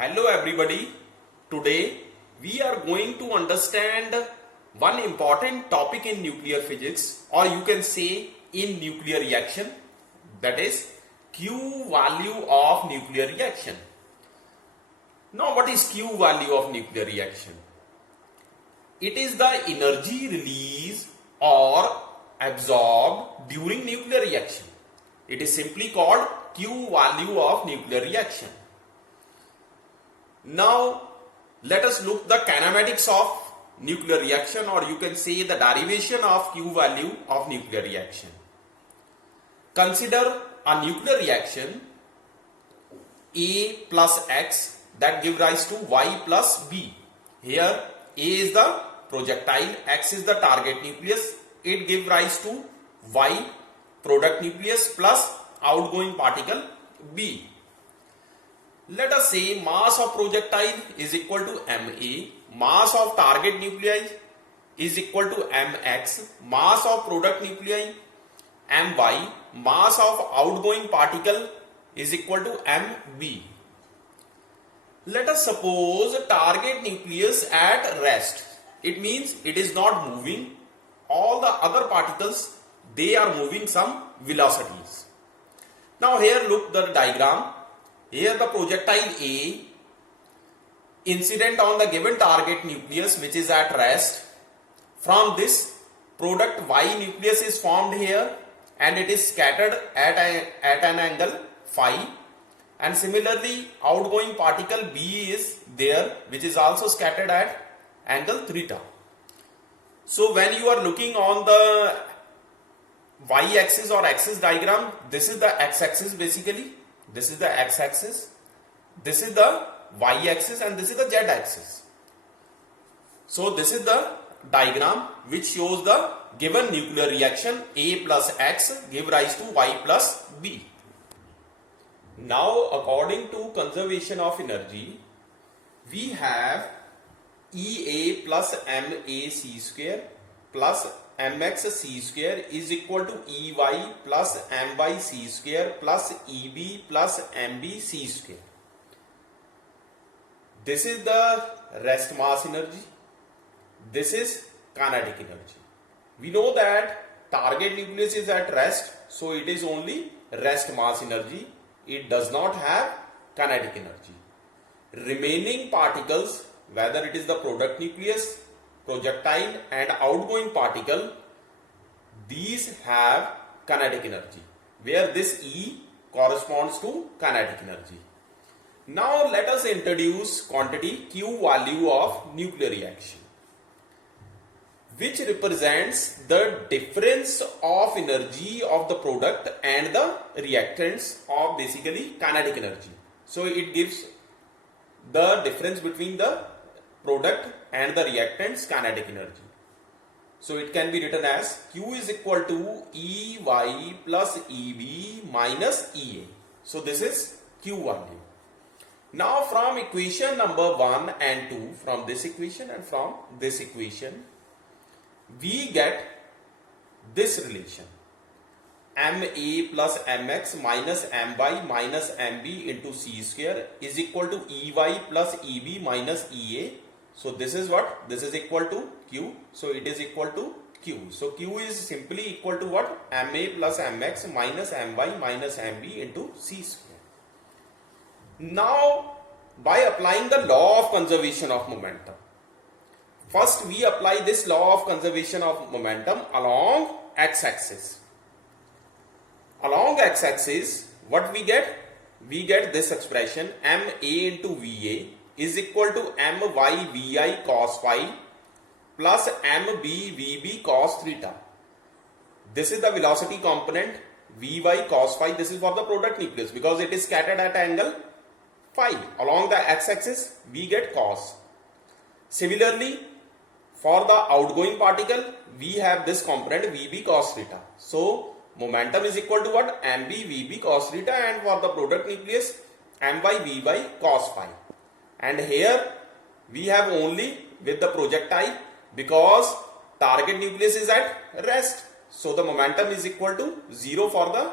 Hello everybody. Today we are going to understand one important topic in nuclear physics, or you can say in nuclear reaction, that is Q value of nuclear reaction. Now what is Q value of nuclear reaction? It is the energy released or absorbed during nuclear reaction. It is simply called Q value of nuclear reaction. Now let us look the kinematics of nuclear reaction, or you can say the derivation of Q value of nuclear reaction. Consider a nuclear reaction A plus X that give rise to Y plus B. Here A is the projectile, X is the target nucleus. It give rise to Y product nucleus plus outgoing particle B. Let us say mass of projectile is equal to Ma, mass of target nuclei is equal to Mx, mass of product nuclei My, mass of outgoing particle is equal to Mb. Let us suppose target nucleus at rest. It means it is not moving. All the other particles, they are moving some velocities. Now here look the diagram. Here the projectile A incident on the given target nucleus which is at rest. From this product Y nucleus is formed here and it is scattered at an angle phi, and similarly outgoing particle B is there which is also scattered at angle theta. So when you are looking on the y-axis or axis diagram, this is the x-axis basically. This is the x-axis, this is the y-axis, and this is the z-axis. So this is the diagram which shows the given nuclear reaction A plus X give rise to Y plus B. Now according to conservation of energy, we have EA plus MAC square plus Mx c square is equal to Ey plus My c square plus Eb plus Mb c square. This is the rest mass energy. This is kinetic energy. We know that target nucleus is at rest, so it is only rest mass energy. It does not have kinetic energy. Remaining particles, whether it is the product nucleus, projectile and outgoing particle, these have kinetic energy, where this E corresponds to kinetic energy. Now let us introduce quantity Q value of nuclear reaction, which represents the difference of energy of the product and the reactants of basically kinetic energy. So it gives the difference between the product and the reactants kinetic energy. So it can be written as Q is equal to Ey plus Eb minus Ea. So this is Q value. Now from equation number 1 and 2, from this equation and from this equation, we get this relation. Ma plus Mx minus My minus Mb into c square is equal to Ey plus Eb minus Ea. So this is what? This is equal to Q. So it is equal to Q. So Q is simply equal to what? Ma plus Mx minus My minus Mb into c square. Now by applying the law of conservation of momentum, first we apply this law of conservation of momentum along x-axis. Along x-axis, what we get? We get this expression Ma into Va is equal to My Vi cos phi plus Mb Vb cos theta. This is the velocity component Vy cos phi. This is for the product nucleus because it is scattered at angle phi. Along the x-axis, we get cos. Similarly, for the outgoing particle, we have this component Vb cos theta. So momentum is equal to what? Mb Vb cos theta, and for the product nucleus, My Vy cos phi. And here we have only with the projectile because target nucleus is at rest. So the momentum is equal to 0 for the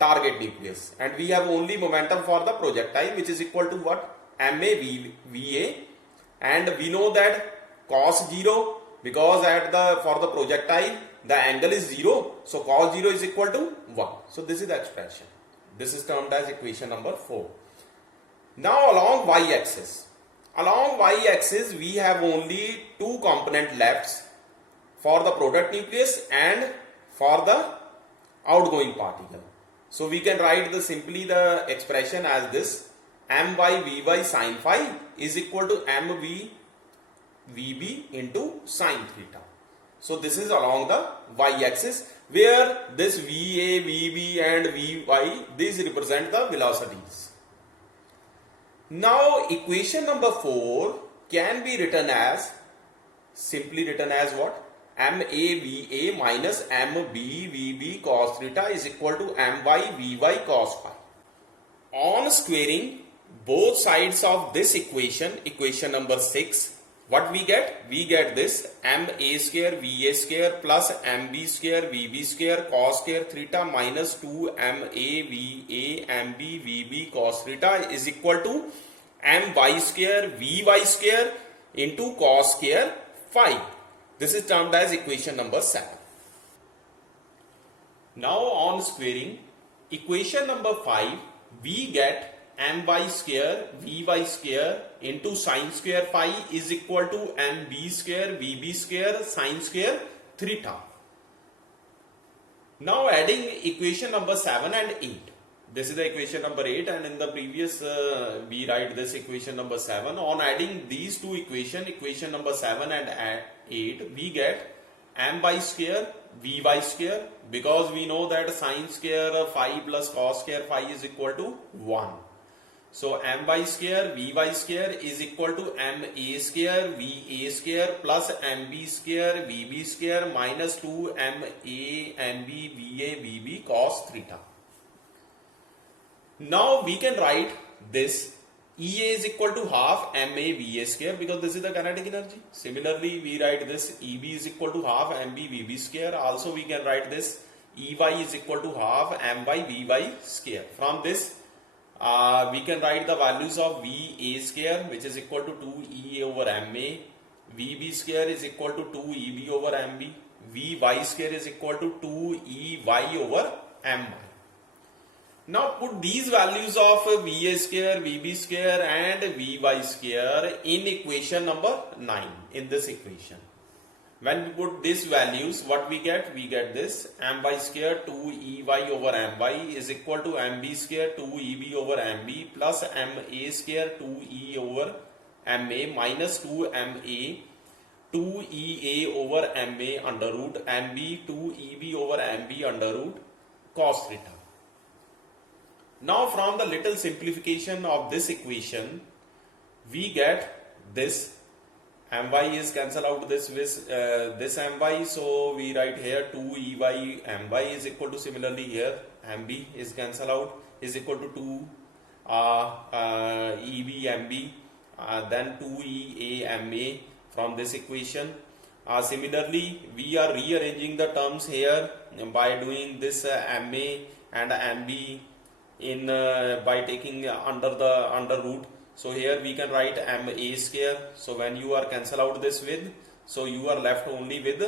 target nucleus, and we have only momentum for the projectile which is equal to what? MA VA, and we know that cos 0, because for the projectile the angle is 0, so cos 0 is equal to 1. So this is the expression. This is termed as equation number 4. Now along y-axis, we have only two component left for the product nucleus and for the outgoing particle. So we can write simply the expression as this: m by Vy sin phi is equal to mv Vb into sin theta. So this is along the y-axis, where this Va, Vb and Vy, these represent the velocities. Now equation number 4 can be simply written as what? MAVA minus MBVB cos theta is equal to MYVY cos phi. On squaring both sides of this equation, equation number 6, what we get? We get this MA square VA square plus MB square VB square cos square theta minus 2 MA VA MB VB cos theta is equal to MY square VY square into cos square phi. This is termed as equation number 7. Now on squaring equation number 5, we get my square Vy square into sin square phi is equal to MB square VB square sin square theta. Now adding equation number 7 and 8. This is the equation number 8, and in the previous we write this equation number 7. On adding these two equation number 7 and 8, we get my square Vy square, because we know that sin square phi plus cos square phi is equal to 1. So my square Vy square is equal to Ma square Va square plus Mb square Vb square minus 2 Ma Mb Va Vb cos theta. Now we can write this Ea is equal to half Ma Va square, because this is the kinetic energy. Similarly, we write this Eb is equal to half Mb Vb square. Also we can write this Ey is equal to half M by Vy square. From this we can write the values of Va square, which is equal to 2 E over Ma, Vb square is equal to 2 Eb over Mb, Vy square is equal to 2 Ey over Mi. Now put these values of Va square, Vb square and Vy square in equation number 9, in this equation. When we put these values, what we get? We get this My square 2 Ey over My is equal to Mb square 2 Eb over Mb plus Ma square 2 E over Ma minus 2 Ma 2 Ea over Ma under root Mb 2 Eb over Mb under root cos theta. Now from the little simplification of this equation, we get this My is cancel out this with this My, so we write here 2 Ey My is equal to, similarly here Mb is cancel out, is equal to 2 Eb Mb, then 2 Ea Ma from this equation. Similarly, we are rearranging the terms here by doing this Ma and Mb in by taking under root. So here we can write Ma square. So when you are cancel out this with, so you are left only with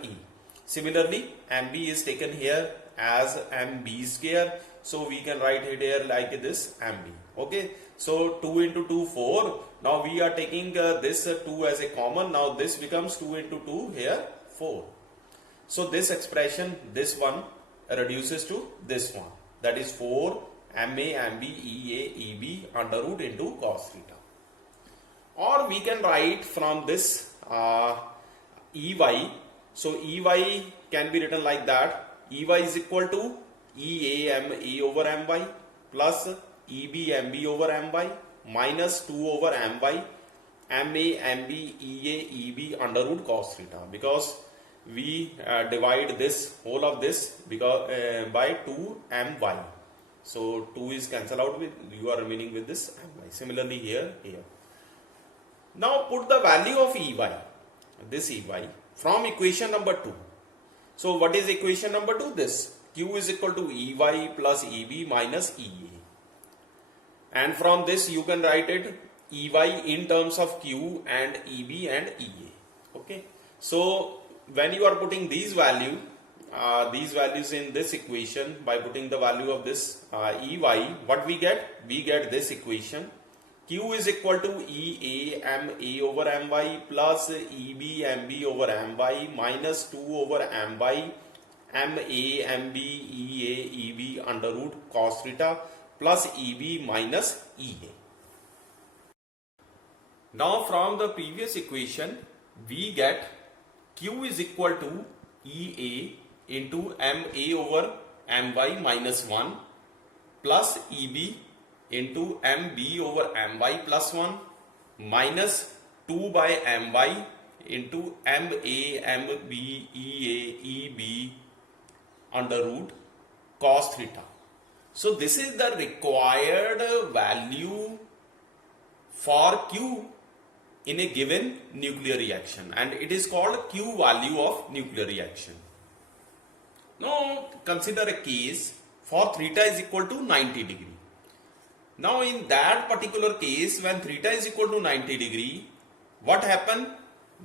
Me. Similarly, Mb is taken here as Mb square. So we can write it here like this Mb. Okay. So 2 into 2, 4. Now we are taking this 2 as a common. Now this becomes 2 into 2 here 4. So this expression, this one reduces to this one. That is 4 Ma Mb Ea Eb under root into cos theta. Or we can write from this Ey. So Ey can be written like that. Ey is equal to Ea Ma over My plus Eb Mb over My minus 2 over My Ma Mb Ea Eb under root cos theta, because we divide this whole of this because by 2 My. So 2 is cancelled out with, you are remaining with this My. Similarly here. Now put the value of Ey, this Ey, from equation number 2. So what is equation number 2? This Q is equal to Ey plus Eb minus Ea. And from this you can write it EY in terms of Q and EB and EA. Okay. So when you are putting these values in this equation, by putting the value of this EY, what we get? We get this equation. Q is equal to EA MA over MY plus EB MB over MY minus 2 over MY MA MB EA EB under root cos theta plus EB minus EA. Now from the previous equation we get Q is equal to EA into MA over MY minus 1 plus EB into MB over MY plus 1 minus 2 by MY into MA MB EA EB under root cos theta. So this is the required value for Q in a given nuclear reaction, and it is called Q value of nuclear reaction. Now consider a case for theta is equal to 90 degree. Now in that particular case, when theta is equal to 90 degree, what happened?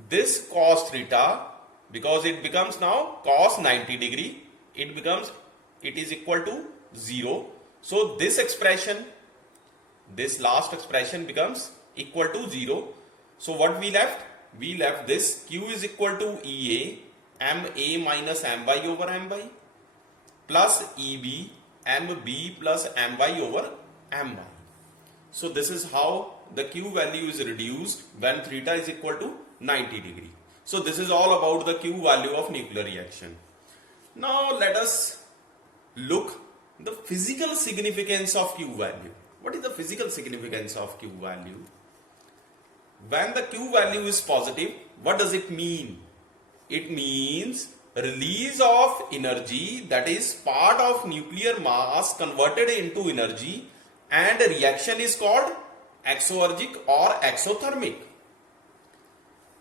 This cos theta, because it becomes now cos 90 degree, it is equal to 0. So this expression, this last expression becomes equal to 0. So what we left? We left this Q is equal to EA MA minus MY over MY plus EB MB plus MY over MY. So this is how the Q value is reduced when theta is equal to 90 degree. So this is all about the Q value of nuclear reaction. Now let us look the physical significance of Q value. What is the physical significance of Q value? When the Q value is positive, what does it mean? It means release of energy, that is part of nuclear mass converted into energy, and reaction is called exergic or exothermic.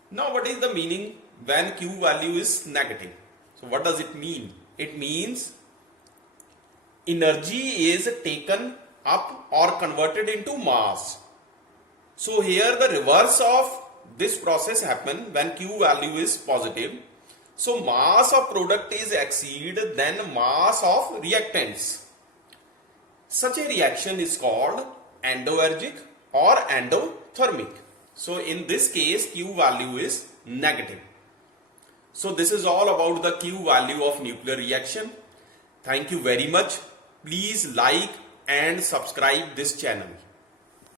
Now what is the meaning when Q value is negative? So what does it mean? It means energy is taken up or converted into mass. So here the reverse of this process happen when Q value is positive. So mass of product is exceed than mass of reactants. Such a reaction is called endoergic or endothermic. So in this case Q value is negative. So this is all about the Q value of nuclear reaction. Thank you very much. Please like and subscribe this channel.